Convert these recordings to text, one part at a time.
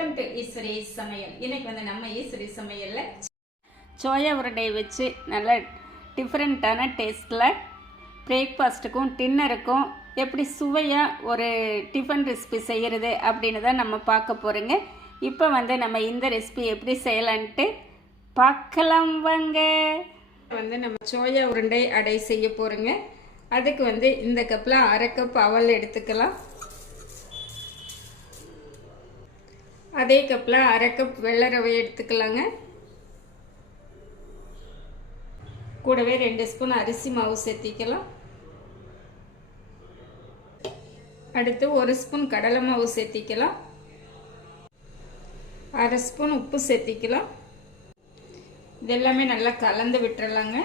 Welcome to Eswari சமையல். இன்னைக்கு வந்து நம்ம ஈஸ்வரி சமையலில் சோயா உருண்டை வச்சு நல்ல டிஃப்ரெண்ட்டான டேஸ்ட்டில் பிரேக்ஃபாஸ்ட்டுக்கும் டின்னருக்கும் எப்படி சுவையாக ஒரு டிஃபன் ரெசிபி செய்கிறது அப்படின்னு தான் நம்ம பார்க்க போகிறோங்க இப்போ வந்து நம்ம இந்த ரெசிபி எப்படி செய்யலான்ட்டு பார்க்கலாம் வாங்க. வந்து நம்ம சோயா உருண்டை அடை செய்ய போகிறோங்க அதுக்கு வந்து இந்த கப்பில் அரை கப் அவல் எடுத்துக்கலாம். அதே கப்பில் அரை கப் வெள்ளை ரவை எடுத்துக்கலாங்க. கூடவே ரெண்டு ஸ்பூன் அரிசி மாவு சேர்த்திக்கலாம். அடுத்து ஒரு ஸ்பூன் கடலை மாவு சேர்த்திக்கலாம். அரை ஸ்பூன் உப்பு சேர்த்திக்கலாம். இதெல்லாமே நல்லா கலந்து விட்டுறலாங்க.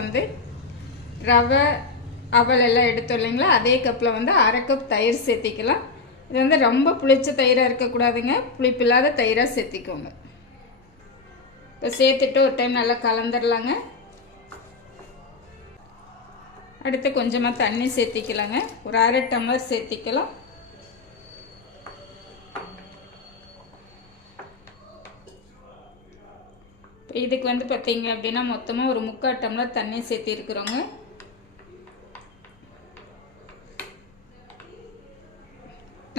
வந்து ரவை அவல் எல்லாம் எடுத்தோம் இல்லைங்களா? அதே கப்பில் வந்து அரை கப் தயிர் சேர்த்திக்கலாம். இது வந்து ரொம்ப புளிச்ச தயிராக இருக்கக்கூடாதுங்க. புளிப்பு இல்லாத தயிராக சேர்த்திக்கோங்க. இப்போ சேர்த்துட்டு ஒரு டைம் நல்லா கலந்துடலாங்க அடுத்து கொஞ்சமாக தண்ணி சேர்த்திக்கலாங்க. ஒரு அரை டம்ளர் சேர்த்திக்கலாம். இப்போ இதுக்கு வந்து பார்த்தீங்க அப்படின்னா மொத்தமாக ஒரு முக்கால் டம்ளர் தண்ணி சேர்த்திருக்கிறோங்க.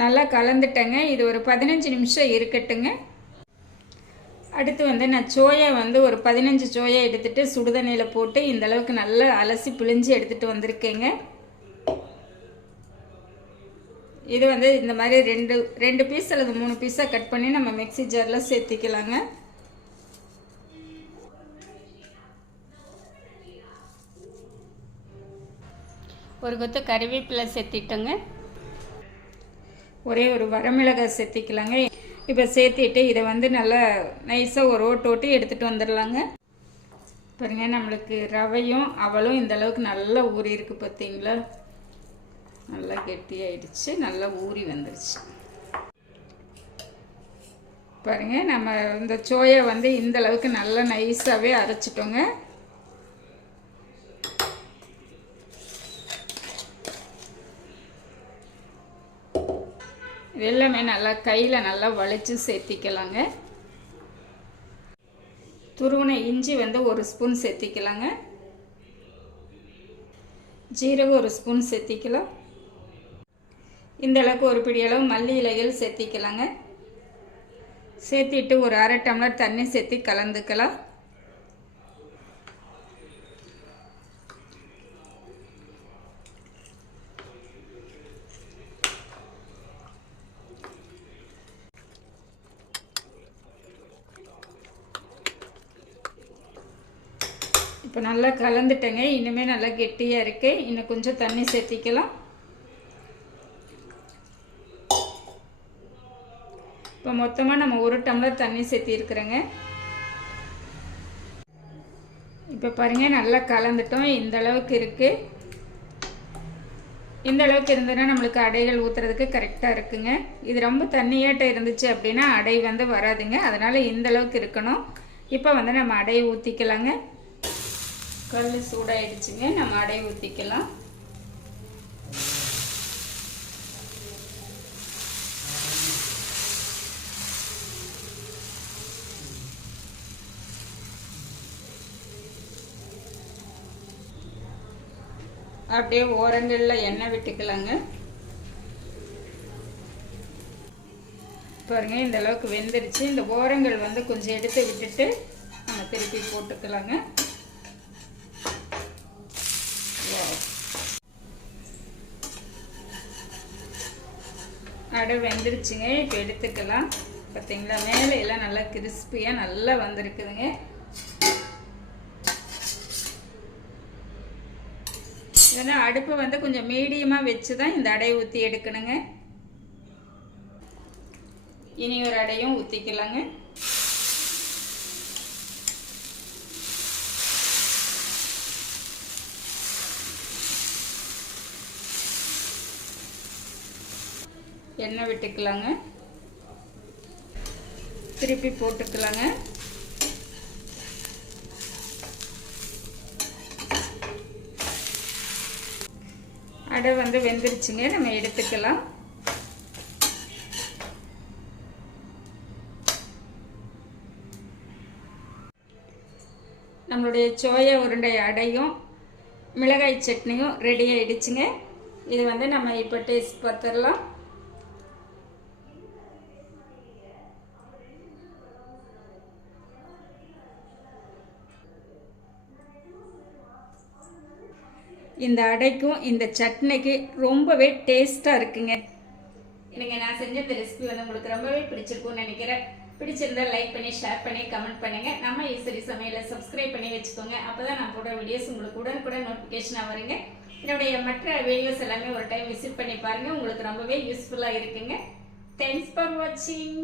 நல்லா கலந்துட்டேங்க. இது ஒரு பதினஞ்சு நிமிஷம் இருக்கட்டுங்க. அடுத்து வந்து நான் சோயா வந்து ஒரு பதினஞ்சு சோயா எடுத்துகிட்டு சுடுதண்ணியில் போட்டு இந்தளவுக்கு நல்லா அலசி பிழிஞ்சு எடுத்துகிட்டு வந்திருக்கேங்க. இது வந்து இந்த மாதிரி ரெண்டு ரெண்டு பீஸ் அல்லது மூணு பீஸாக கட் பண்ணி நம்ம மிக்சி ஜாரில் சேர்த்திக்கலாங்க. ஒரு கொத்து கருவேப்பிலை சேர்த்திட்டோங்க. ஒரே ஒரு வரமிளகாய் சேர்த்திக்கலாங்க. இப்போ சேர்த்திட்டு இதை வந்து நல்லா நைஸாக ஒரு ஓட்டு ஓட்டி எடுத்துகிட்டு வந்துடலாங்க பாருங்க நம்மளுக்கு ரவையும் அவளும் இந்த அளவுக்கு நல்லா ஊறி இருக்குது பார்த்தீங்களா நல்லா கெட்டியாயிடுச்சு நல்லா ஊறி வந்துருச்சு. பாருங்க நம்ம இந்த சோயை வந்து இந்த அளவுக்கு நல்லா நைஸாகவே அரைச்சிட்டோங்க. வெள்ளமே நல்லா கையில் நல்லா வளைச்சு சேர்த்திக்கலாங்க. துருவனை இஞ்சி வந்து ஒரு ஸ்பூன் சேர்த்திக்கலாங்க. ஜீரகம் ஒரு ஸ்பூன் சேர்த்திக்கலாம். இந்த அளவுக்கு ஒரு பிடி அளவு மல்லி இலைகள் சேர்த்திக்கலாங்க. சேர்த்திட்டு ஒரு அரை டம்ளர் தண்ணி சேர்த்தி கலந்துக்கலாம். இப்போ நல்லா கலந்துட்டேங்க. இனிமேல் நல்லா கெட்டியாக இருக்கு. இன்னும் கொஞ்சம் தண்ணி சேர்த்திக்கலாம். இப்போ மொத்தமாக நம்ம ஒரு டம்ளர் தண்ணி சேர்த்திருக்கிறோங்க. இப்போ பாருங்கள் நல்லா கலந்துட்டோம். இந்த அளவுக்கு இருக்குது இந்த அளவுக்கு இருந்ததுன்னா நம்மளுக்கு அடைகள் ஊற்றுறதுக்கு கரெக்டாக இருக்குங்க. இது ரொம்ப தண்ணியாட்ட இருந்துச்சு அப்படின்னா அடை வந்து வராதுங்க. அதனால் இந்த அளவுக்கு இருக்கணும். இப்போ வந்து நம்ம அடையை ஊற்றிக்கலாங்க கல் சூடாயிடுச்சுங்க. நம்ம அடை ஊற்றிக்கலாம் அப்படியே ஓரங்களில் எண்ணெய் விட்டுக்கலாங்க. பாருங்க இந்த அளவுக்கு வெந்துருச்சு இந்த ஓரங்கள் வந்து கொஞ்சம் எடுத்து விட்டுட்டு நம்ம திருப்பி போட்டுக்கலாங்க. அடை வெந்துருச்சுங்க. இப்போ எடுத்துக்கலாம். பார்த்தீங்களா மேலே எல்லாம் நல்லா கிறிஸ்பியாக நல்லா வந்திருக்குதுங்க. ஏன்னா அடுப்பு வந்து கொஞ்சம் மீடியமாக வச்சு தான் இந்த அடையை ஊற்றி எடுக்கணுங்க. இனி ஒரு அடையும் ஊற்றிக்கலாங்க எண்ணெய் விட்டுக்கலாங்க. திருப்பி போட்டுக்கலாங்க. அடை வந்து வெந்துருச்சுங்க நம்ம எடுத்துக்கலாம். நம்மளுடைய சோயா உருண்டை அடையும் மிளகாய் சட்னியும் ரெடி ஆயிடுச்சுங்க. இது வந்து நம்ம இப்போ டேஸ்ட் பார்த்துடலாம். இந்த அடைக்கும் இந்த சட்னிக்கு ரொம்பவே டேஸ்ட்டாக இருக்குங்க. எனக்கு நான் செஞ்ச இந்த ரெசிபி வந்து உங்களுக்கு ரொம்பவே பிடிச்சிருக்கும்னு நினைக்கிறேன். பிடிச்சிருந்தா லைக் பண்ணி ஷேர் பண்ணி கமெண்ட் பண்ணுங்க. நம்ம ஈஸ்வரி சமையலை சப்ஸ்கிரைப் பண்ணி வச்சுக்கோங்க. அப்பதான் நான் போடுற வீடியோஸ் உங்களுக்கு உடனுக்குடன் நோட்டிஃபிகேஷனாக வருங்க. என்னுடைய மற்ற வீடியோஸ் எல்லாமே ஒரு டைம் விசிட் பண்ணி பாருங்க. உங்களுக்கு ரொம்பவே யூஸ்ஃபுல்லாக இருக்குங்க. தேங்க்ஸ் ஃபார் வாட்சிங்